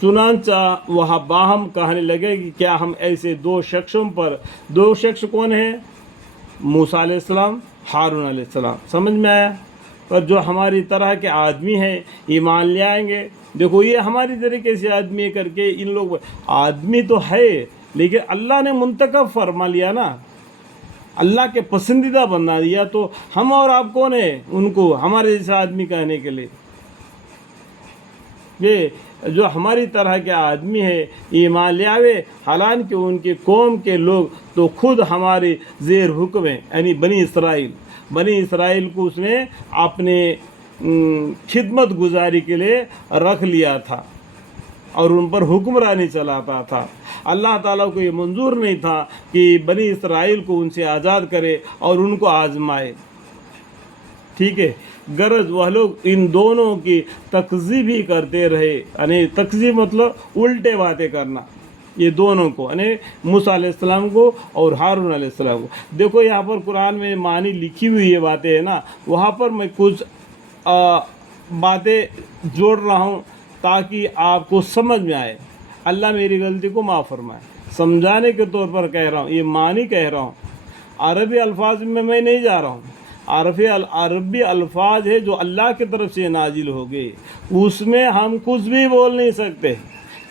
चुनांचा वहाँ बाहम कहने लगे कि क्या हम ऐसे दो शख्सों पर, दो शख्स कौन है? मूसा अलैहिस्सलाम, हारून अलैहिस्सलाम, समझ में आया? और जो हमारी तरह के आदमी हैं ईमान ले आएंगे। देखो ये हमारी तरीके से आदमी करके इन लोग, आदमी तो है लेकिन अल्लाह ने मुंतखब फरमा लिया ना, अल्लाह के पसंदीदा बना दिया, तो हम और आप कौन है उनको हमारे जैसा आदमी कहने के लिए? ये जो हमारी तरह के आदमी है ईमान ले आवे, हालांकि उनके कौम के लोग तो खुद हमारे ज़ेर हुक्म है, यानी बनी इसराइल को उसने अपने खिदमत गुजारी के लिए रख लिया था और उन पर हुक्मरानी चलाता था। अल्लाह ताला को ये मंजूर नहीं था कि बनी इसराइल को उनसे आज़ाद करे और उनको आजमाए, ठीक है। गरज वह लोग इन दोनों की तकज़ीब ही करते रहे, यानी तकज़ीब मतलब उल्टे बातें करना, ये दोनों को, यानी मूसा अलैहिस्सलाम को और हारून अलैहिस्सलाम को। देखो यहाँ पर कुरान में मानी लिखी हुई ये बातें है ना, वहाँ पर मैं कुछ बातें जोड़ रहा हूँ ताकि आपको समझ में आए। अल्लाह मेरी गलती को माफ़ फरमाए, समझाने के तौर पर कह रहा हूँ, ये मानी कह रहा हूँ, अरबी अल्फाज में मैं नहीं जा रहा हूँ। अरबी अल्फाज है जो अल्लाह की तरफ से नाजिल हो गए, उसमें हम कुछ भी बोल नहीं सकते,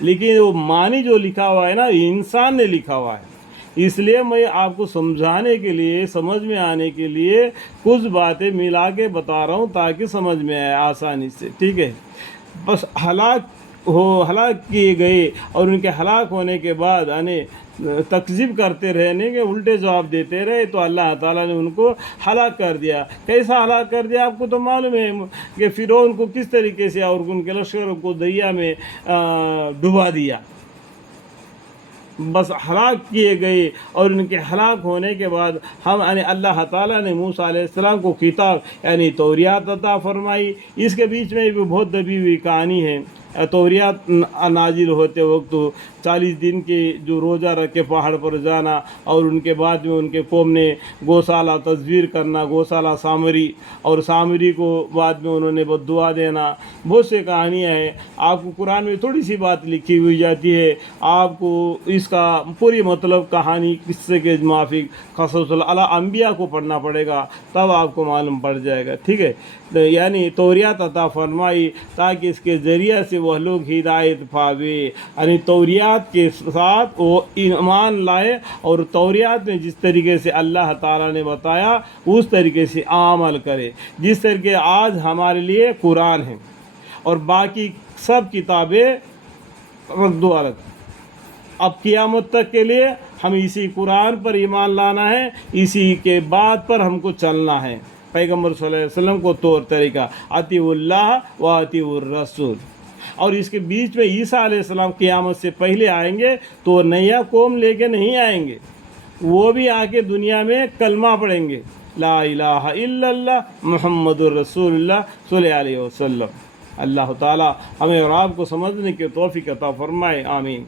लेकिन वो मानी जो लिखा हुआ है ना, इंसान ने लिखा हुआ है। इसलिए मैं आपको समझाने के लिए, समझ में आने के लिए कुछ बातें मिला के बता रहा हूँ ताकि समझ में आए आसानी से, ठीक है। बस हलाक किए गए और उनके हलाक होने के बाद यानी तकज़ीब करते रहने के उल्टे जवाब देते रहे, तो अल्लाह ताला ने उनको हलाक कर दिया। कैसा हलाक कर दिया आपको तो मालूम है कि फ़िरौन को किस तरीके से और उनके लश्कर को दरिया में डुबा दिया। बस हलाक किए गए और उनके हलाक होने के बाद हम यानी अल्लाह ताला ने मूसा अलैहिस्सलाम को किताब यानी तौरात अता फरमाई। इसके बीच में भी बहुत दबी हुई कहानी है। तौरात नाजिल होते वक्त 40 दिन के जो रोज़ा रख के पहाड़ पर जाना और उनके बाद में उनके कौम ने गौशाला तस्वीर करना, गौशाला सामरी, और सामरी को बाद में उन्होंने बद्दुआ देना, बहुत से कहानियाँ हैं। आपको कुरान में थोड़ी सी बात लिखी हुई जाती है, आपको इसका पूरी मतलब कहानी किस्से के माफिक क़ससुल अंबिया को पढ़ना पड़ेगा, तब आपको मालूम पड़ जाएगा, ठीक है। तो यानी तौरात अता फरमाई ताकि इसके ज़रिए से वह लोग हिदायत पावे, यानी तौरात के साथ वो ईमान लाए और तौरात में जिस तरीके से अल्लाह ताला ने बताया उस तरीके से अमल करे, जिस तरीके आज हमारे लिए कुरान है और बाकी सब किताबें रख दो अलग। अब क़यामत तक के लिए हम इसी कुरान पर ईमान लाना है, इसी के बाद पर हमको चलना है। पैगम्बर सल्लल्लाहु अलैहि वसल्लम को तौर तरीका अतीउल्लाह व अतीउर रसूल। और इसके बीच में ईसा अलैहिस्सलाम क़यामत से पहले आएंगे तो नया कौम लेके नहीं आएंगे, वो भी आके दुनिया में कलमा पढ़ेंगे, ला इलाहा इल्लल्लाह मुहम्मदुर रसूलुल्लाह सल्लल्लाहु अलैहि वसल्लम। अल्लाह ताला हमें और आपको समझने की तौफीक अता फरमाए, आमीन।